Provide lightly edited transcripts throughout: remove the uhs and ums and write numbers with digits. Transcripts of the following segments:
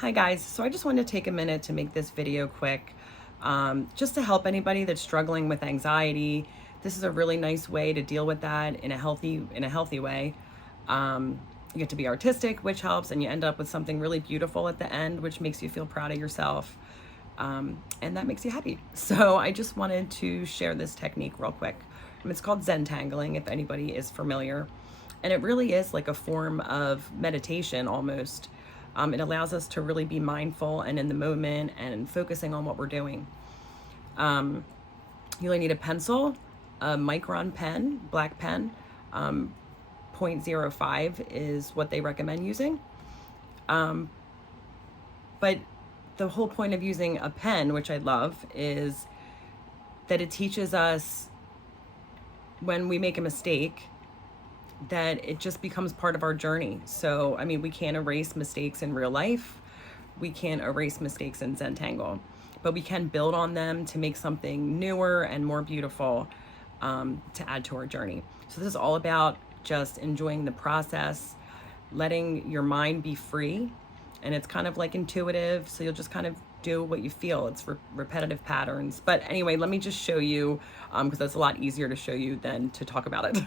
Hi guys, so I just wanted to take a minute to make this video quick, just to help anybody that's struggling with anxiety. This is a really nice way to deal with that in a healthy way. You get to be artistic, which helps, and you end up with something really beautiful at the end, which makes you feel proud of yourself, and that makes you happy. So I just wanted to share this technique real quick. It's called Zentangling, if anybody is familiar, and it really is like a form of meditation almost. It allows us to really be mindful and in the moment and focusing on what we're doing. You only need a pencil, a Micron pen, black pen. 0.05 is what they recommend using. But the whole point of using a pen, which I love, is that it teaches us when we make a mistake that it just becomes part of our journey. So, I mean, we can't erase mistakes in real life. We can't erase mistakes in Zentangle, but we can build on them to make something newer and more beautiful, to add to our journey. So this is all about just enjoying the process, letting your mind be free. And it's kind of like intuitive. So you'll just kind of do what you feel. It's repetitive patterns. But anyway, let me just show you, because that's a lot easier to show you than to talk about it.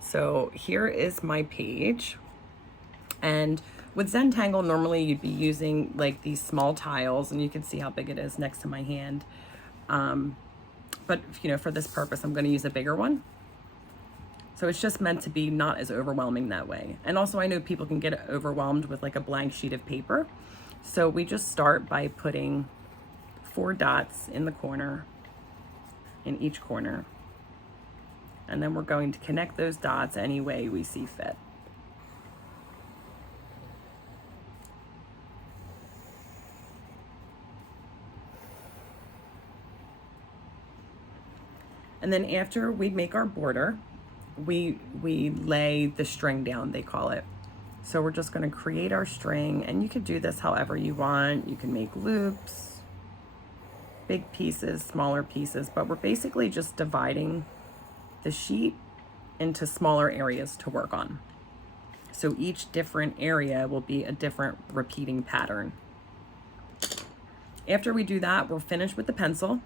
So here is my page. And with Zentangle, normally you'd be using like these small tiles, and you can see how big it is next to my hand. But for this purpose, I'm going to use a bigger one. So it's just meant to be not as overwhelming that way. And also I know people can get overwhelmed with like a blank sheet of paper. So we just start by putting 4 dots in the corner, in each corner. And then we're going to connect those dots any way we see fit. And then after we make our border, we lay the string down, they call it. So we're just going to create our string, and you can do this however you want. You can make loops, big pieces, smaller pieces, but we're basically just dividing the sheet into smaller areas to work on. So each different area will be a different repeating pattern. After we do that, we're finished with the pencil.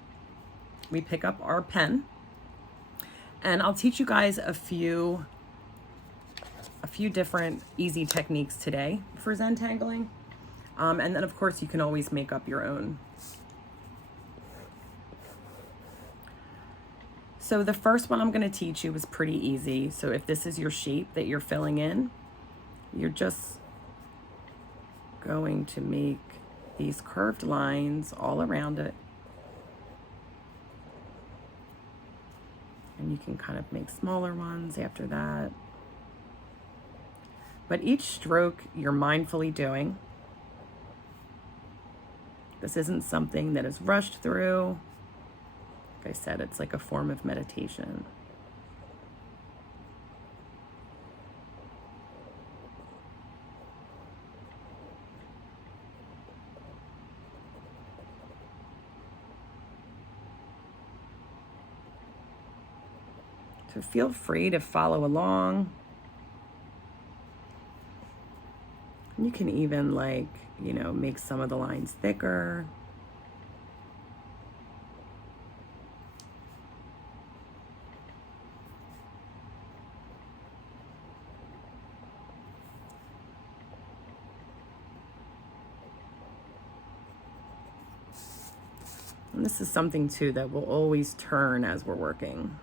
We pick up our pen, and I'll teach you guys a few different easy techniques today for Zentangling. And then of course you can always make up your own. So the first one I'm going to teach you is pretty easy. So if this is your shape that you're filling in, you're just going to make these curved lines all around it. And you can kind of make smaller ones after that. But each stroke you're mindfully doing. This isn't something that is rushed through. Like I said, it's like a form of meditation. So feel free to follow along. You can even make some of the lines thicker. And this is something too that will always turn as we're working.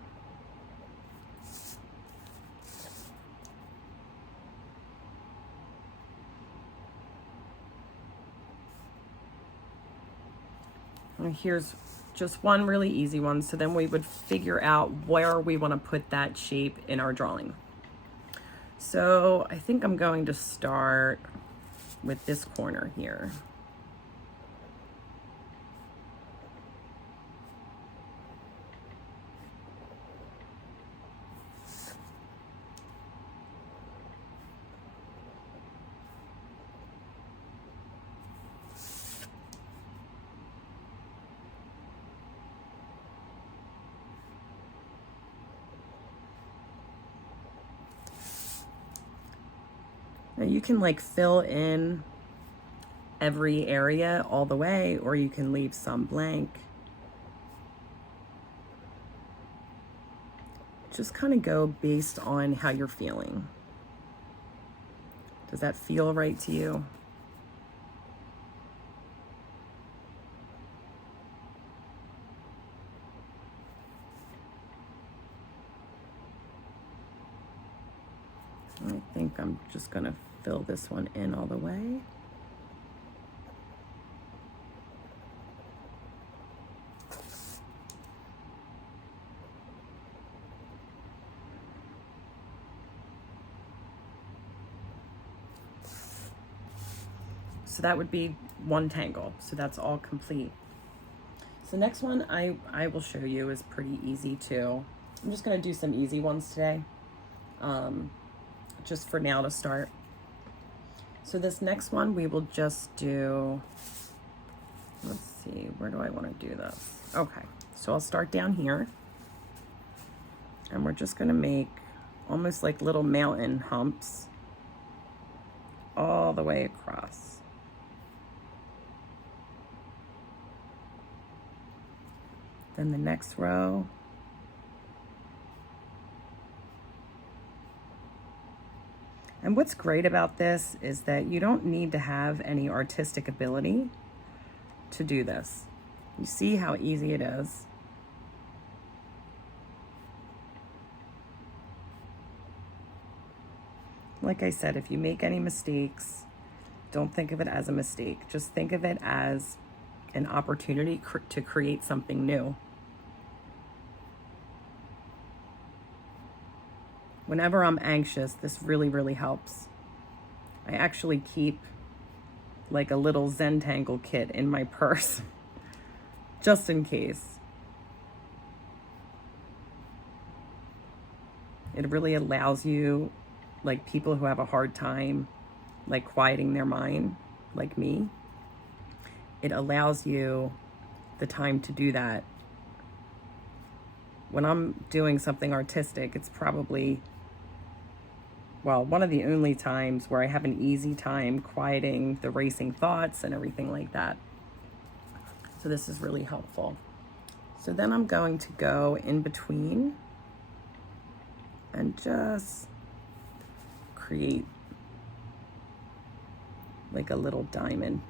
And here's just one really easy one. So then we would figure out where we want to put that shape in our drawing. So I think I'm going to start with this corner here. Now you can fill in every area all the way, or you can leave some blank. Just kind of go based on how you're feeling. Does that feel right to you? I think I'm just going to fill this one in all the way. So that would be one tangle. So that's all complete. So next one I will show you is pretty easy too. I'm just going to do some easy ones today, just for now to start. So this next one we will just do, let's see, where do I want to do this? Okay, so I'll start down here. And we're just going to make almost like little mountain humps all the way across. Then the next row. And what's great about this is that you don't need to have any artistic ability to do this. You see how easy it is. Like I said, if you make any mistakes, don't think of it as a mistake. Just think of it as an opportunity to create something new. Whenever I'm anxious, this really, really helps. I actually keep like a little Zentangle kit in my purse, just in case. It really allows you, like people who have a hard time, like quieting their mind, like me, it allows you the time to do that. When I'm doing something artistic, it's probably, well, one of the only times where I have an easy time quieting the racing thoughts and everything like that. So this is really helpful. So then I'm going to go in between and just create like a little diamond.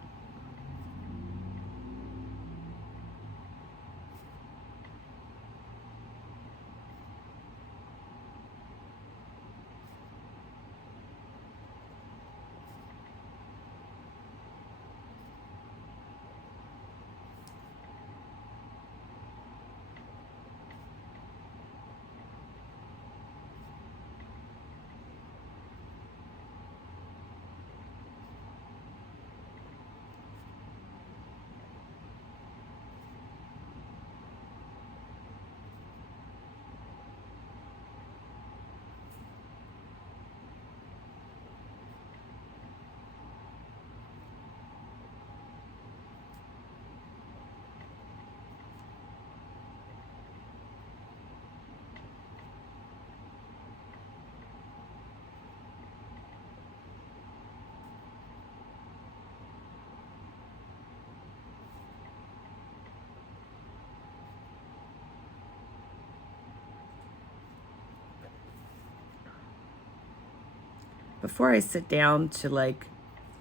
Before I sit down to like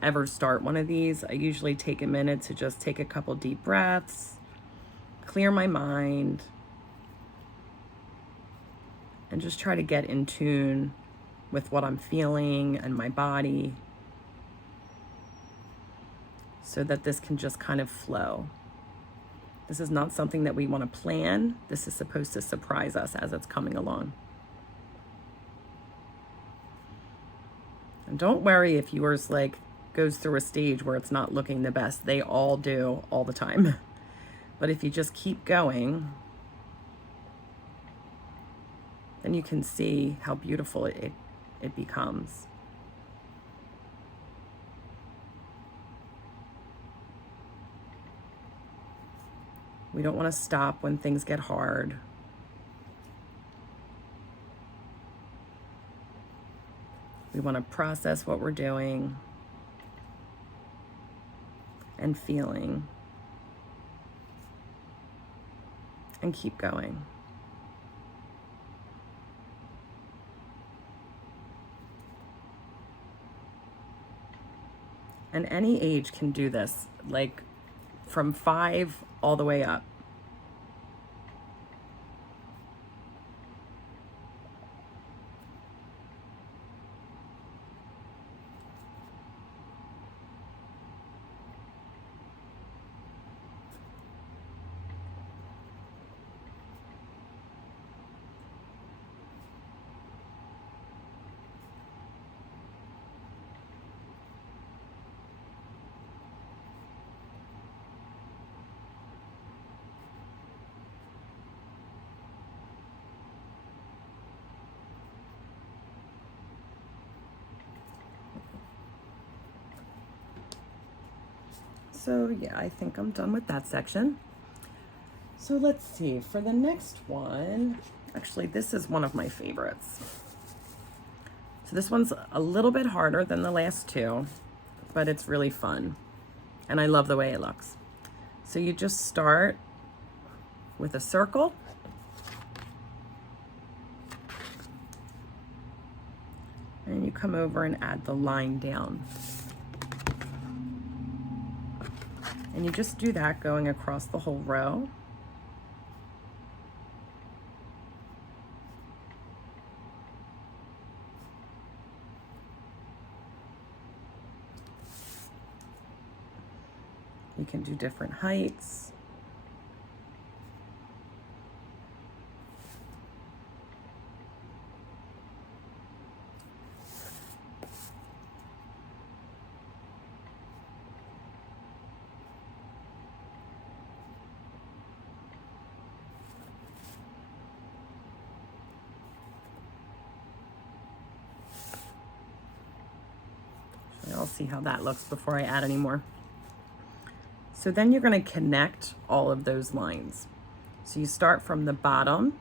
ever start one of these, I usually take a minute to just take a couple deep breaths, clear my mind, and just try to get in tune with what I'm feeling and my body so that this can just kind of flow. This is not something that we want to plan. This is supposed to surprise us as it's coming along. And don't worry if yours like goes through a stage where it's not looking the best. They all do all the time. But if you just keep going, then you can see how beautiful it becomes. We don't want to stop when things get hard. We want to process what we're doing. and feeling. And keep going. And any age can do this, like from 5 all the way up. So yeah, I think I'm done with that section. So let's see, for the next one, actually this is one of my favorites. So this one's a little bit harder than the last two, but it's really fun. And I love the way it looks. So you just start with a circle. And you come over and add the line down. And you just do that going across the whole row. You can do different heights. I'll see how that looks before I add any more. So then you're going to connect all of those lines. So you start from the bottom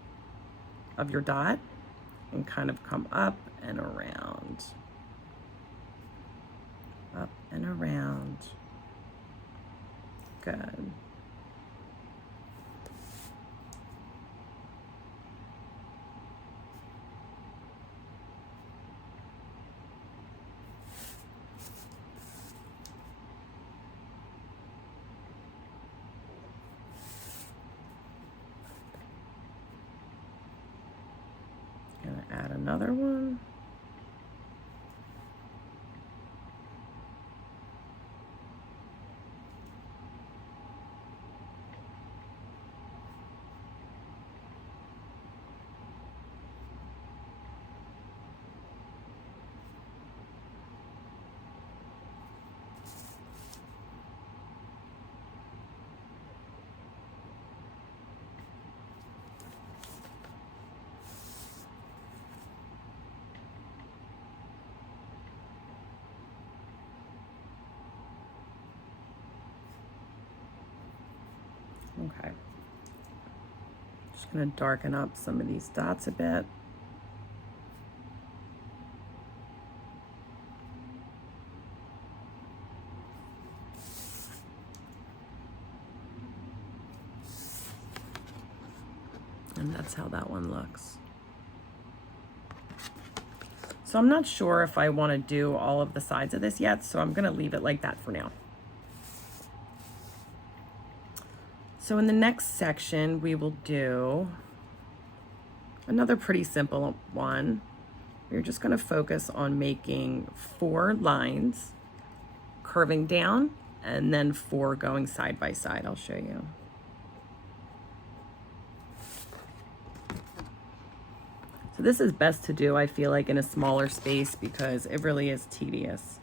of your dot and kind of come up and around. Up and around. Good. Gonna add another one. Okay. Just gonna darken up some of these dots a bit. And that's how that one looks. So I'm not sure if I want to do all of the sides of this yet, so I'm going to leave it like that for now. So in the next section, we will do another pretty simple one. We're just going to focus on making 4 lines, curving down, and then 4 going side by side. I'll show you. So this is best to do, I feel like, in a smaller space because it really is tedious.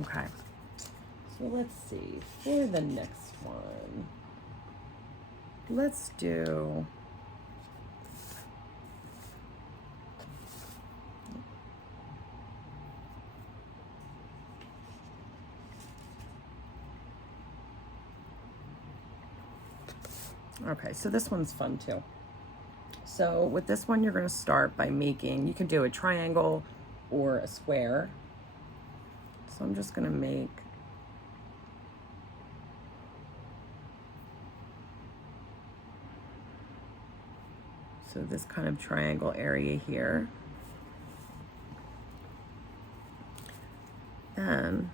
Okay. So let's see, for the next one, let's do, okay, so this one's fun too. So with this one, you're going to start by making, you can do a triangle or a square. So I'm just going to make so this kind of triangle area here. Then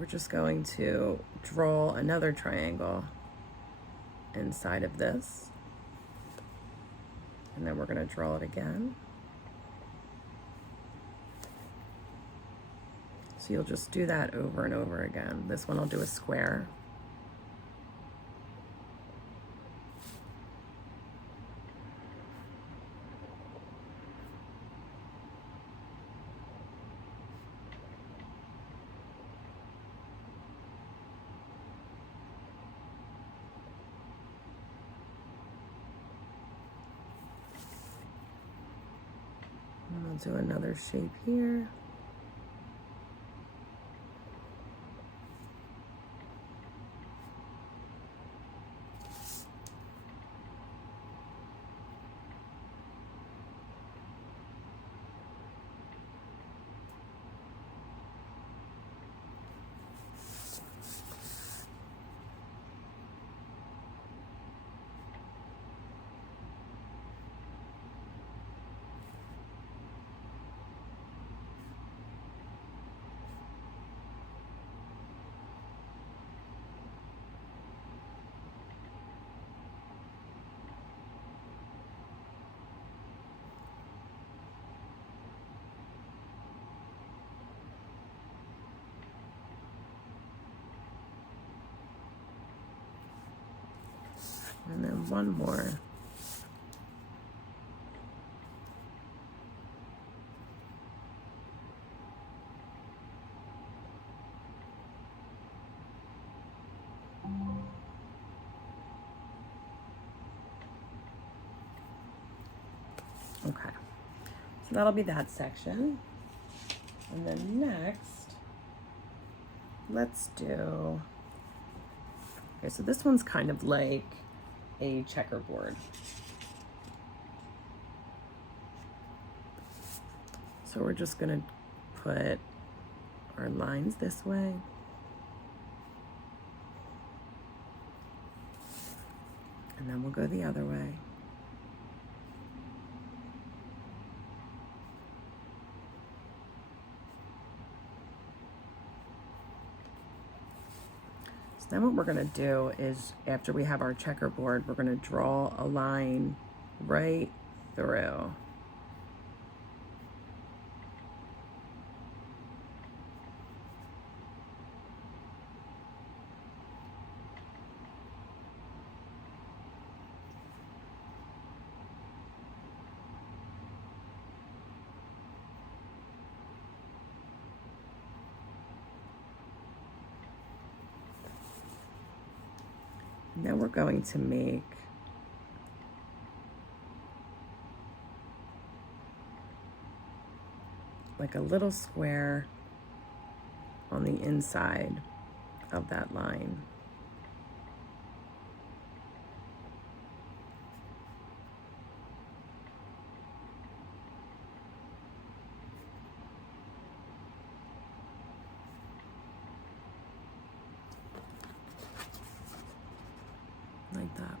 we're just going to draw another triangle inside of this. And then we're going to draw it again. So you'll just do that over and over again. This one I'll do a square. And I'll do another shape here. And then one more. Okay, so that'll be that section. And then next, let's do, okay, so this one's kind of like a checkerboard. So we're just gonna put our lines this way. And then we'll go the other way. So then what we're gonna do is, after we have our checkerboard, we're gonna draw a line right through. Now we're going to make like a little square on the inside of that line. Like that.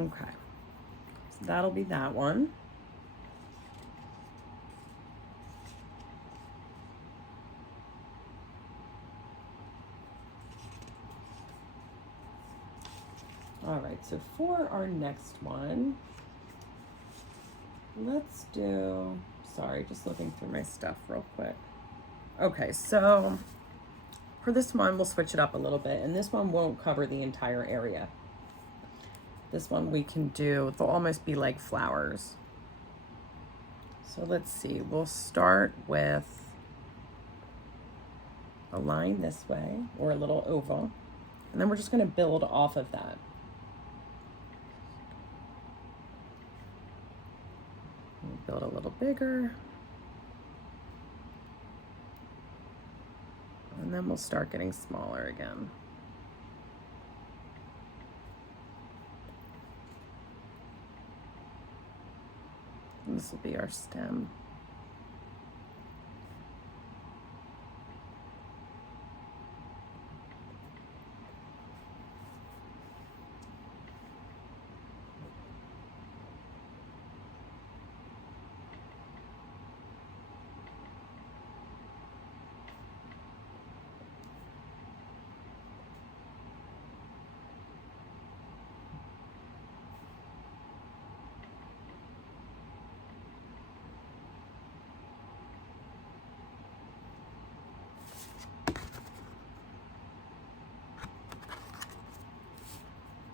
Okay, so that'll be that one. All right, so for our next one, let's do, sorry, just looking through my stuff real quick. Okay, so for this one, we'll switch it up a little bit, and this one won't cover the entire area. This one we can do, they'll almost be like flowers. So let's see, we'll start with a line this way, or a little oval, and then we're just gonna build off of that. Build a little bigger. And then we'll start getting smaller again. And this will be our stem.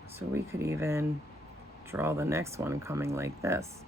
So we could even draw the next one coming like this.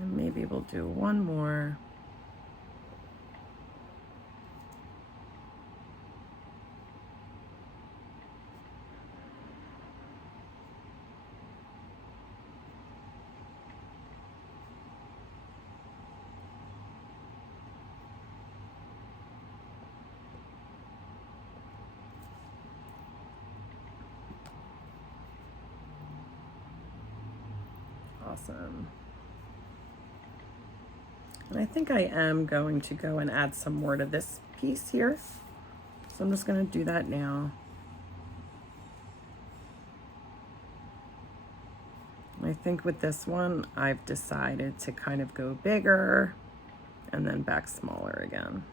And maybe we'll do one more. Awesome. And I think I am going to go and add some more to this piece here. So I'm just going to do that now. I think with this one, I've decided to kind of go bigger and then back smaller again.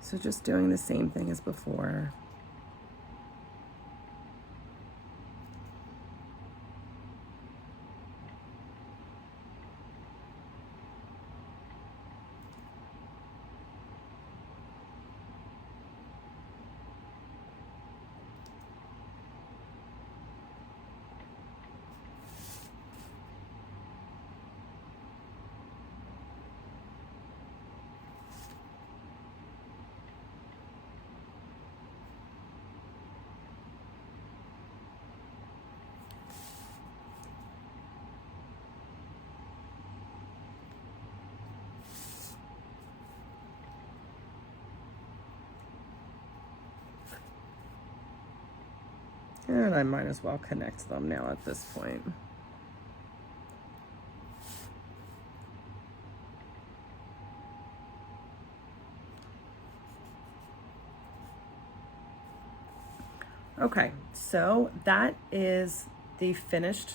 So just doing the same thing as before. And I might as well connect them now at this point. Okay, so that is the finished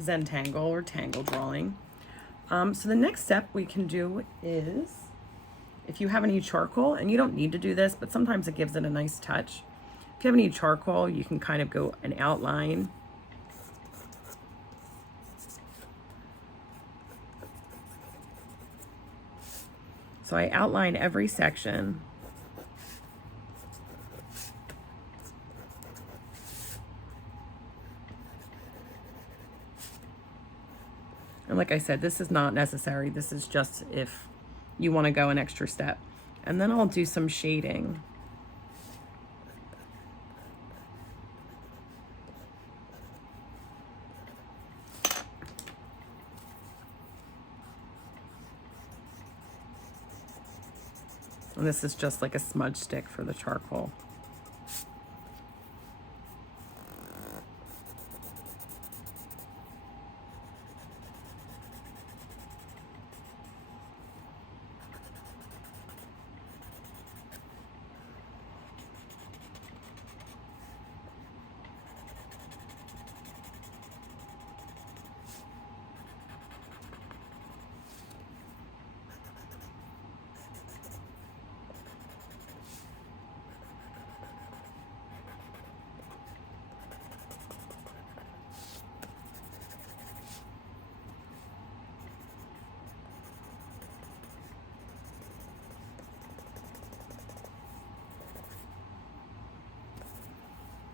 Zentangle or tangle drawing. So the next step we can do is, if you have any charcoal, and you don't need to do this, but sometimes it gives it a nice touch. If you have any charcoal, you can kind of go an outline. So I outline every section. And like I said, this is not necessary. This is just if you want to go an extra step. And then I'll do some shading. And this is just like a smudge stick for the charcoal.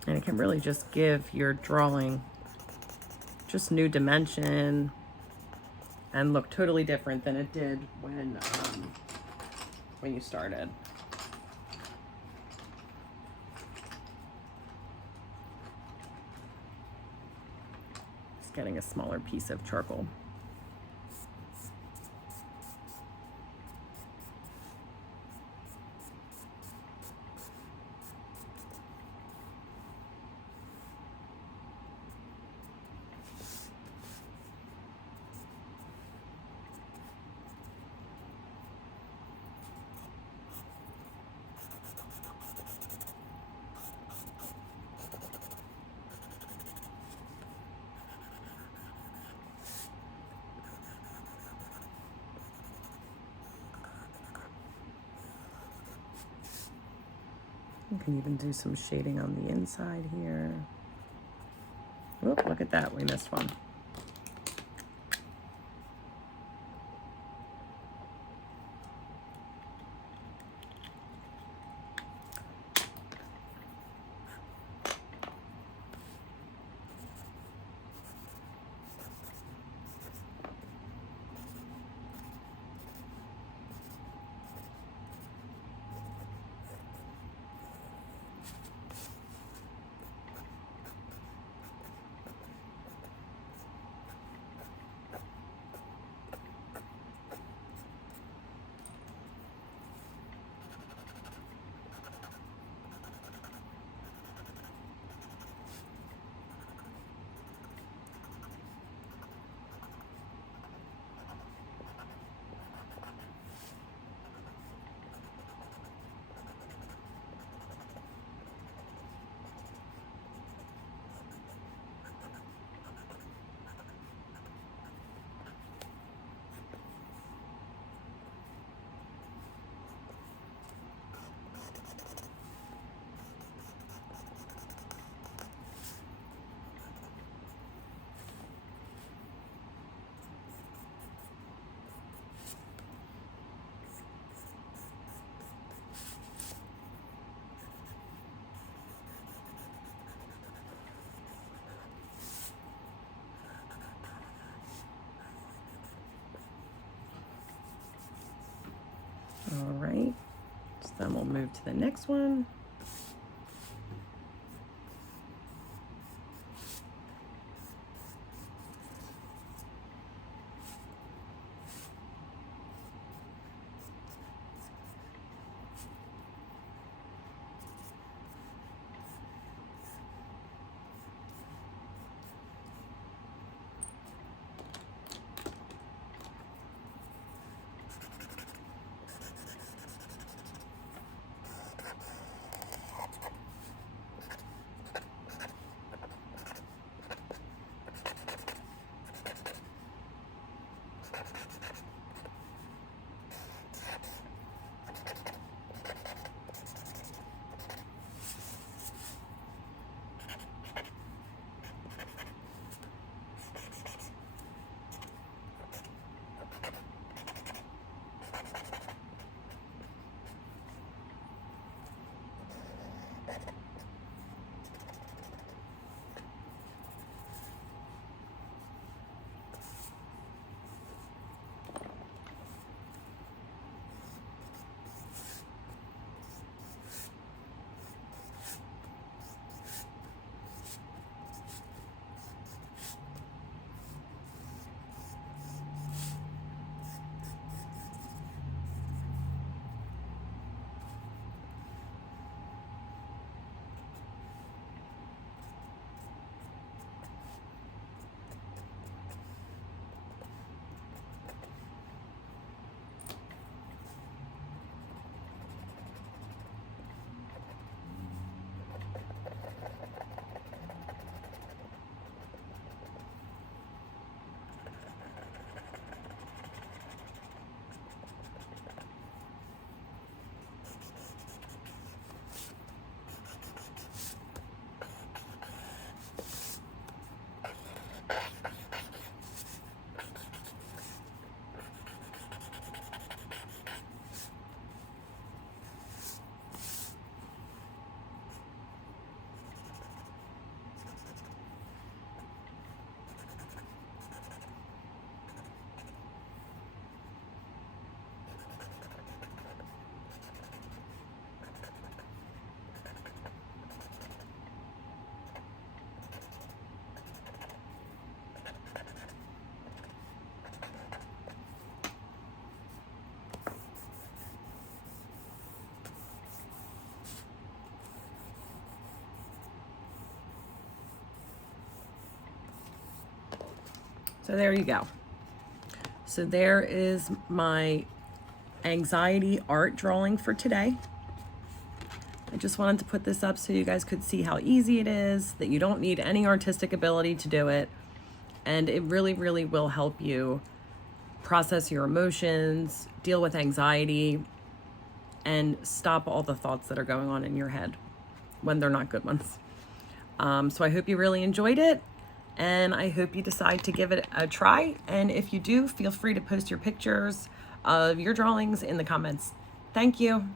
And it can really just give your drawing just new dimension and look totally different than it did when you started. Just getting a smaller piece of charcoal. You can even do some shading on the inside here. Oh, look at that, we missed one. All right, so then we'll move to the next one. So there you go. So there is my anxiety art drawing for today. I just wanted to put this up so you guys could see how easy it is, that you don't need any artistic ability to do it. And it really, really will help you process your emotions, deal with anxiety, and stop all the thoughts that are going on in your head when they're not good ones. So I hope you really enjoyed it, and I hope you decide to give it a try. And if you do, feel free to post your pictures of your drawings in the comments. Thank you.